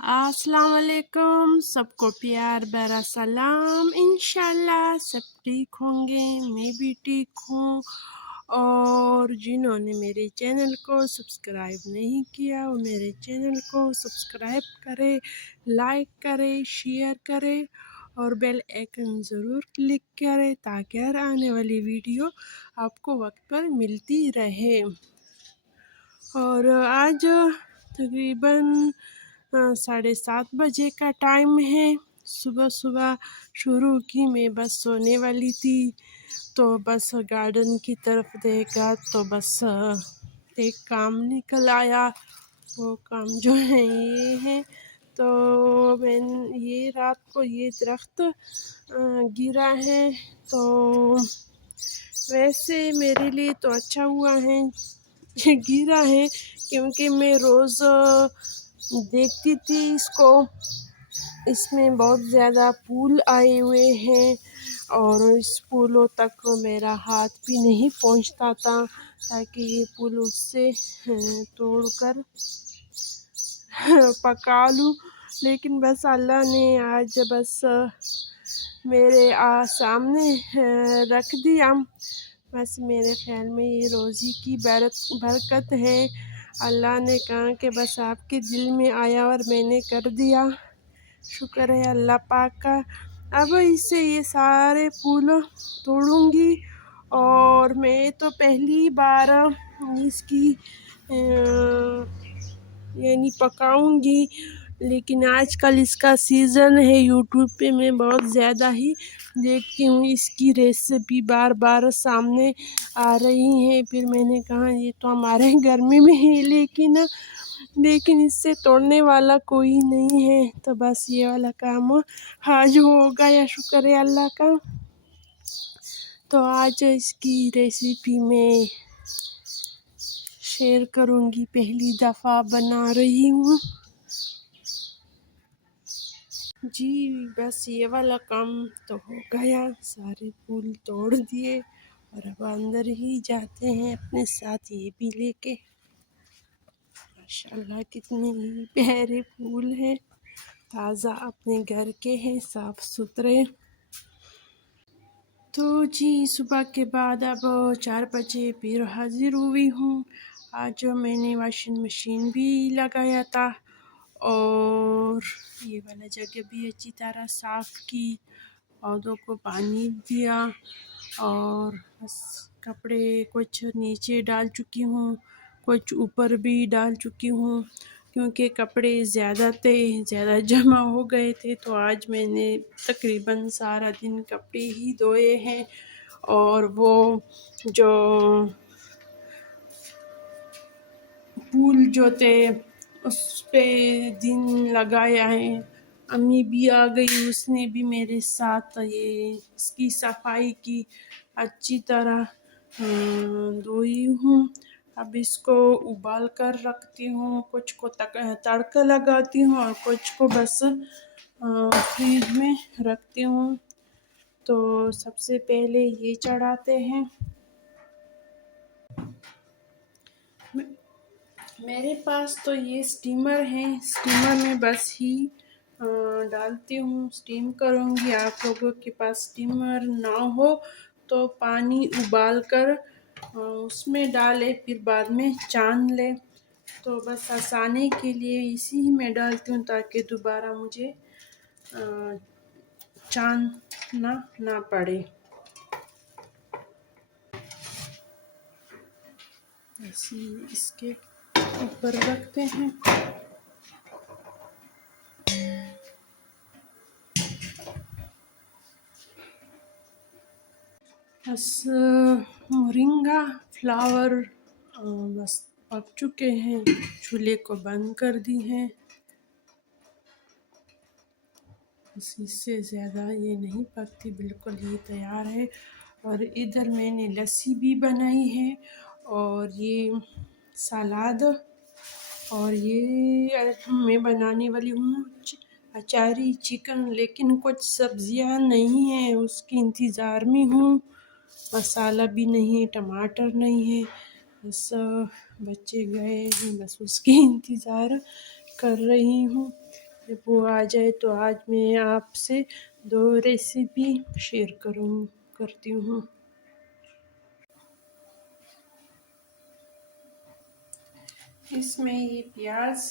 अस्सलाम वालेकुम, सबको प्यार भरा सलाम। इंशाल्लाह सब ठीक होंगे, मैं भी ठीक हूँ। और जिन्होंने मेरे चैनल को सब्सक्राइब नहीं किया वो मेरे चैनल को सब्सक्राइब करें, लाइक करें, शेयर करें और बेल आइकन ज़रूर क्लिक करें ताकि हर आने वाली वीडियो आपको वक्त पर मिलती रहे। और आज तकरीबन 7:30 बजे का टाइम है। सुबह सुबह शुरू की, मैं बस सोने वाली थी तो बस गार्डन की तरफ देखा तो बस एक काम निकल आया। वो काम जो है ये है, तो मैं ये रात को ये दरख्त गिरा है, तो वैसे मेरे लिए तो अच्छा हुआ है ये गिरा है, क्योंकि मैं रोज़ देखती थी इसको। इसमें बहुत ज़्यादा फूल आए हुए हैं और इस फूलों तक मेरा हाथ भी नहीं पहुंचता था ताकि ये फूल उससे तोड़कर पका लूँ। लेकिन बस अल्लाह ने आज बस मेरे सामने रख दिया। बस मेरे ख्याल में ये रोज़ी की बरकत है। अल्लाह ने कहा कि बस आपके दिल में आया और मैंने कर दिया। शुक्र है अल्लाह पाक का। अब इससे ये सारे फूल तोड़ूंगी और मैं तो पहली बार इसकी यानी पकाऊंगी। लेकिन आजकल इसका सीज़न है, यूट्यूब पे मैं बहुत ज़्यादा ही देखती हूँ, इसकी रेसिपी बार बार सामने आ रही है। फिर मैंने कहा ये तो हमारे घर में है लेकिन इससे तोड़ने वाला कोई नहीं है, तो बस ये वाला काम आज हो गया, शुक्र है अल्लाह का। तो आज इसकी रेसिपी मैं शेयर करूँगी, पहली दफ़ा बना रही हूँ जी। बस ये वाला काम तो हो गया, सारे फूल तोड़ दिए और अब अंदर ही जाते हैं अपने साथ ये भी लेके। माशाल्लाह कितने ही प्यारे फूल हैं, ताज़ा अपने घर के हैं, साफ़ सुथरे। तो जी सुबह के बाद अब 4 बजे फिर हाज़िर हुई हूँ। आज मैंने वॉशिंग मशीन भी लगाया था और ये वाला जगह भी अच्छी तरह साफ़ की, पौधों को पानी दिया और बस कपड़े कुछ नीचे डाल चुकी हूँ, कुछ ऊपर भी डाल चुकी हूँ, क्योंकि कपड़े ज़्यादा जमा हो गए थे। तो आज मैंने तकरीबन सारा दिन कपड़े ही धोए हैं और वो जो फूल जो थे उस पे दिन लगाया है। अम्मी भी आ गई, उसने भी मेरे साथ ये इसकी सफाई की, अच्छी तरह धोई हूँ। अब इसको उबाल कर रखती हूँ, कुछ को तड़का लगाती हूँ और कुछ को बस फ्रिज में रखती हूँ। तो सबसे पहले ये चढ़ाते हैं। मेरे पास तो ये स्टीमर है, स्टीमर में बस ही डालती हूँ, स्टीम करूँगी। आप लोगों के पास स्टीमर ना हो तो पानी उबाल कर उसमें डालें, फिर बाद में छान लें। तो बस आसानी के लिए इसी ही में डालती हूँ ताकि दोबारा मुझे छानना ना पड़े। ऐसे इसके ऊपर रखते हैं। बस मोरिंगा फ्लावर बस पक चुके हैं, चूल्हे को बंद कर दी है। इससे ज़्यादा ये नहीं पकती, बिल्कुल ये तैयार है। और इधर मैंने लस्सी भी बनाई है और ये सलाद, और ये मैं बनाने वाली हूँ अचारी चिकन, लेकिन कुछ सब्जियां नहीं है, उसके इंतज़ार में हूँ। मसाला भी नहीं है, टमाटर नहीं है, बस बच्चे गए हैं, बस उसके इंतज़ार कर रही हूँ। जब वो आ जाए तो आज मैं आपसे 2 रेसिपी शेयर करती हूँ। इसमें ये प्याज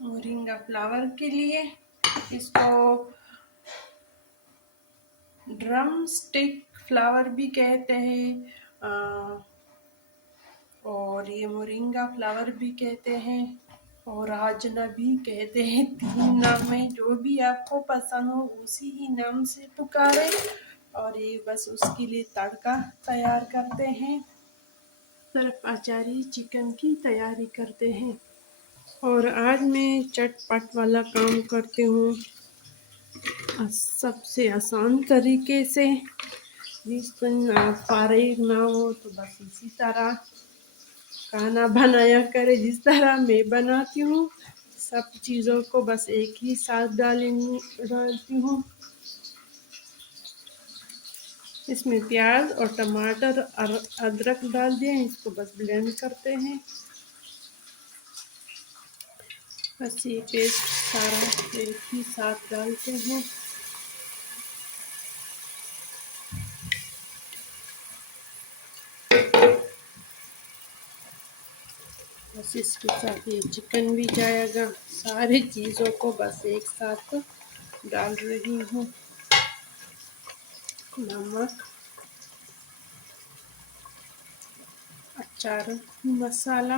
मोरिंगा फ्लावर के लिए, इसको ड्रम स्टिक फ्लावर भी कहते हैं, और ये मोरिंगा फ्लावर भी कहते हैं, और राजना भी कहते हैं। 3 नाम है, जो भी आपको पसंद हो उसी ही नाम से पुकारे। और ये बस उसके लिए तड़का तैयार करते हैं। तरफ अचारी चिकन की तैयारी करते हैं। और आज मैं चटपट वाला काम करती हूँ सबसे आसान तरीके से। जिस दिन फारिग ना हो तो बस इसी तरह खाना बनाया करे, जिस तरह मैं बनाती हूँ। सब चीज़ों को बस एक ही साथ डालती हूँ। इसमें प्याज और टमाटर और अदरक डाल दिए, इसको बस ब्लेंड करते हैं। बस ये पेस्ट सारा एक ही साथ डालते हैं। बस इसके साथ ये चिकन भी जाएगा। सारी चीज़ों को बस एक साथ डाल रही हूँ। नमक, अचार मसाला,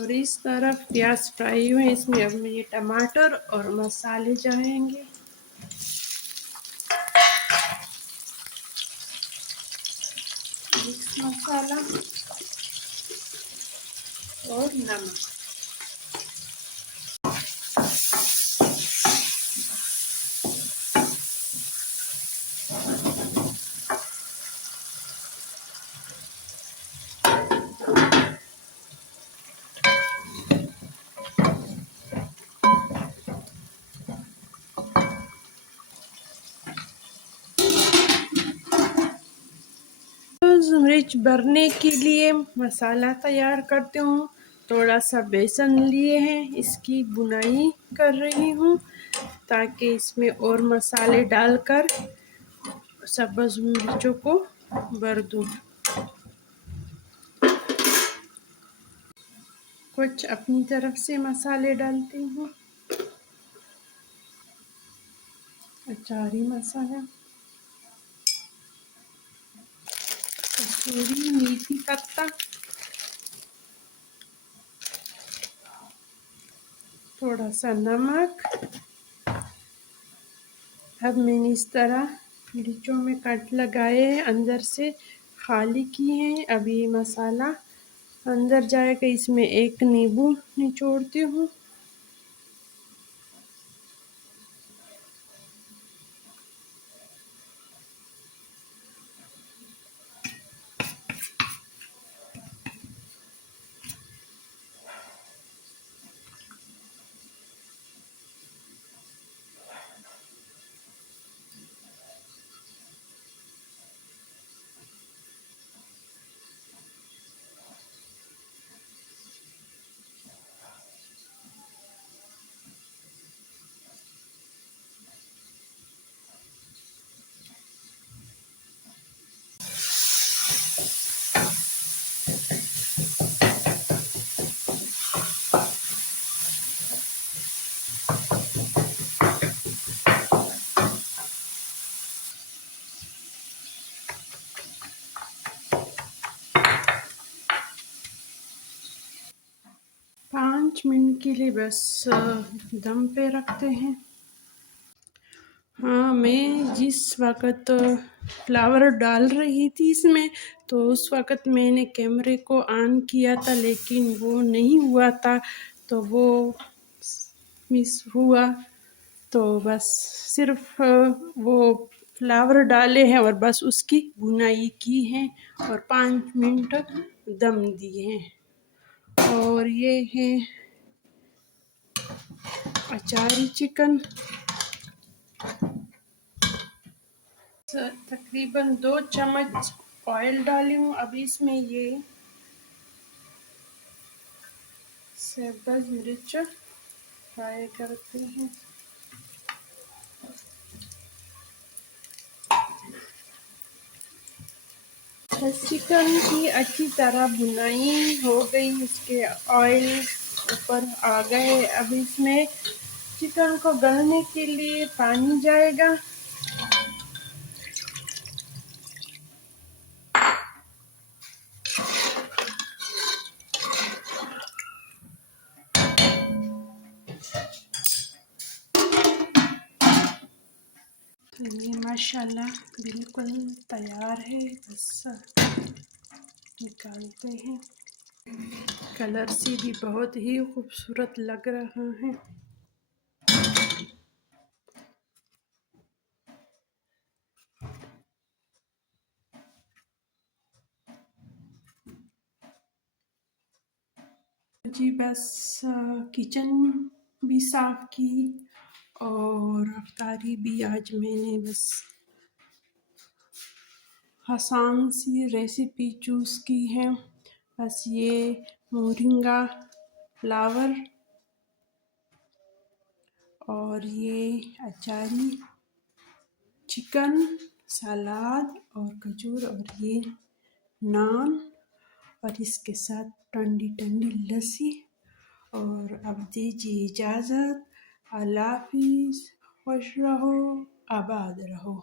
और इस तरफ प्याज फ्राई हुए, इसमें अब ये टमाटर और मसाले जाएंगे। मिक्स मसाला और नमक। मिर्च भरने के लिए मसाला तैयार करती हूँ। थोड़ा सा बेसन लिए हैं, इसकी बुनाई कर रही हूँ ताकि इसमें और मसाले डालकर सब्ज मिर्चों को भर दूँ। कुछ अपनी तरफ से मसाले डालती हूँ। अचारी मसाला, कसूरी मेथी पत्ता, थोड़ा सा नमक। अब मैंने इस तरह मिर्चों में कट लगाए हैं, अंदर से खाली किए हैं। अब ये मसाला अंदर जाएगा। इसमें एक नींबू निचोड़ती हूँ। पाँच मिनट के लिए बस दम पे रखते हैं। हाँ, मैं जिस वक़्त फ्लावर डाल रही थी इसमें, तो उस वक़्त मैंने कैमरे को ऑन किया था, लेकिन वो नहीं हुआ था, तो वो मिस हुआ। तो बस सिर्फ वो फ्लावर डाले हैं और बस उसकी बुनाई की है और 5 मिनट दम दिए हैं। और ये है अचारी चिकन। तकरीबन 2 चम्मच ऑयल डाली हूँ। अब इसमें ये सहबज मिर्च फ्राई करते हैं। चिकन की अच्छी तरह भुनाई हो गई, इसके ऑयल ऊपर आ गए। अब इसमें चिकन को गलने के लिए पानी जाएगा। ये माशाल्लाह बिल्कुल तैयार है, बस निकालते हैं। कलर से भी बहुत ही खूबसूरत लग रहा है। जी बस किचन भी साफ़ की और अफ्तारी भी आज मैंने बस आसान सी रेसिपी चूज़ की है। बस ये मोरिंगा फ्लावर और ये अचारी, चिकन, सलाद और खजूर और ये नान और इसके साथ ठंडी ठंडी लस्सी। और अब दीजिए इजाज़त। अल्लाह हाफिज़। खुश रहो, आबाद रहो।